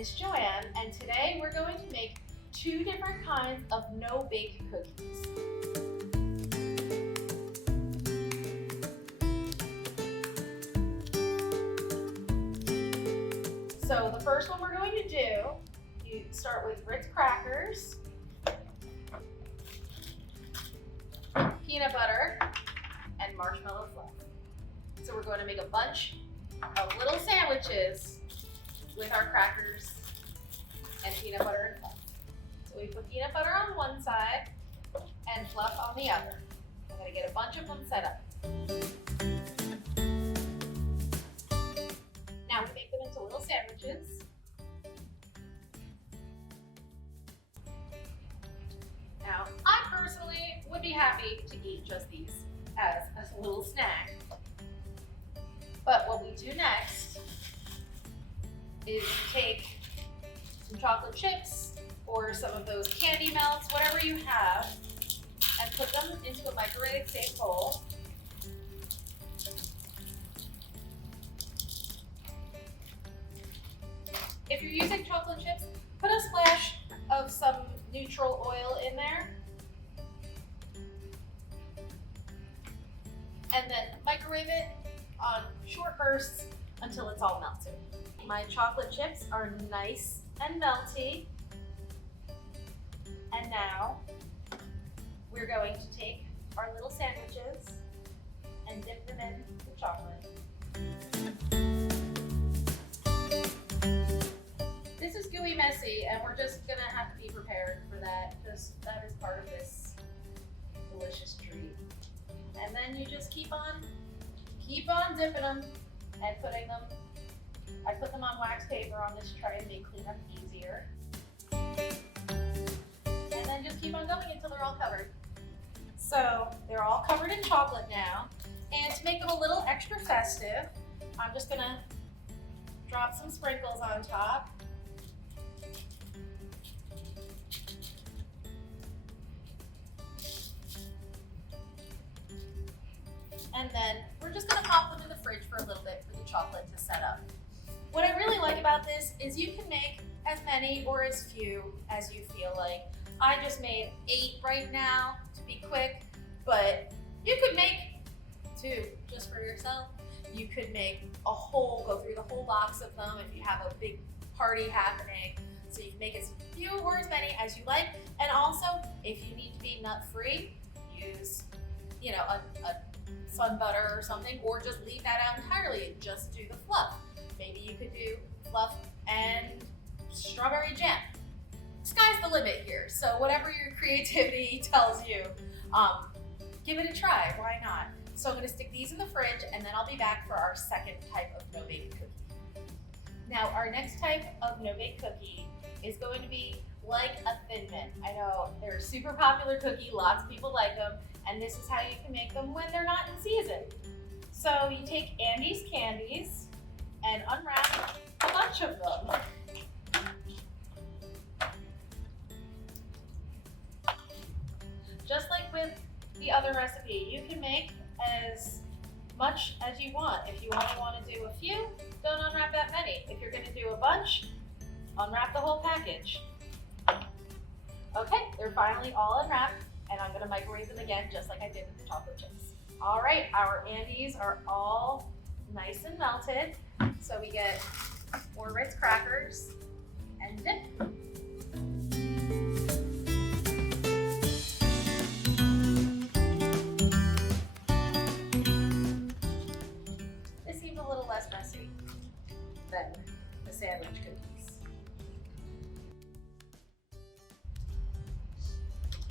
Miss Joanne, and today we're going to make two different kinds of no-bake cookies. So the first one we're going to do, you start with Ritz Crackers, peanut butter, and Marshmallow Fluff. So we're going to make a bunch of little sandwiches with our crackers and peanut butter and fluff. So we put peanut butter on one side and fluff on the other. I'm going to get a bunch of them set up. Now we make them into little sandwiches. Now, I personally would be happy to eat just these as a little snack. But what we do next is take some chocolate chips or some of those candy melts, whatever you have, and put them into a microwave-safe bowl. If you're using chocolate chips, put a splash of some neutral oil in there. And then microwave it on short bursts until it's all melted. My chocolate chips are nice and melty. And now we're going to take our little sandwiches and dip them in the chocolate. This is gooey messy, and we're just gonna have to be prepared for that, because that is part of this delicious treat. And then you just keep on dipping them and putting them. I put them on wax paper on this tray to make cleanup easier. And then just keep on going until they're all covered. So they're all covered in chocolate now. And to make them a little extra festive, I'm just gonna drop some sprinkles on top. And then we're just gonna pop them in the fridge for a little bit for the chocolate to set up. What I really like about this is you can make as many or as few as you feel like. I just made 8 right now to be quick, but you could make 2 just for yourself. You could make a whole, go through the whole box of them if you have a big party happening. So you can make as few or as many as you like. And also, if you need to be nut-free, use, a sun butter or something, or just leave that out entirely and just do the fluff. Maybe you could do fluff and strawberry jam. Sky's the limit here, so whatever your creativity tells you, give it a try, why not? So I'm gonna stick these in the fridge, and then I'll be back for our second type of no-bake cookie. Now, our next type of no-bake cookie is going to be like a Thin Mint. I know they're a super popular cookie, lots of people like them, and this is how you can make them when they're not in season. So you take Andy's candies and unwrap a bunch of them. Just like with the other recipe, you can make as much as you want. If you only want to do a few, don't unwrap that many. If you're going to do a bunch, unwrap the whole package. Okay, they're finally all unwrapped, and I'm going to microwave them again just like I did with the chocolate chips. All right, our Andes are all nice and melted. So we get more Ritz Crackers and dip. This seems a little less messy than the sandwich cookies.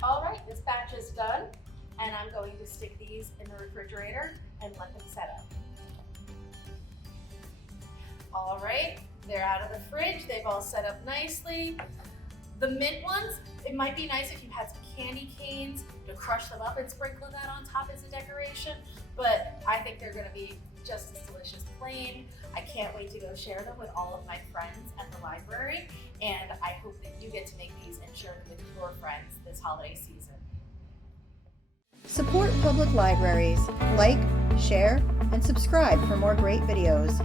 All right, this batch is done, and I'm going to stick these in the refrigerator and let them set up. All right, they're out of the fridge. They've all set up nicely. The mint ones, it might be nice if you had some candy canes to crush them up and sprinkle that on top as a decoration, but I think they're gonna be just as delicious plain. I can't wait to go share them with all of my friends at the library, and I hope that you get to make these and share them with your friends this holiday season. Support public libraries, like, share, and subscribe for more great videos.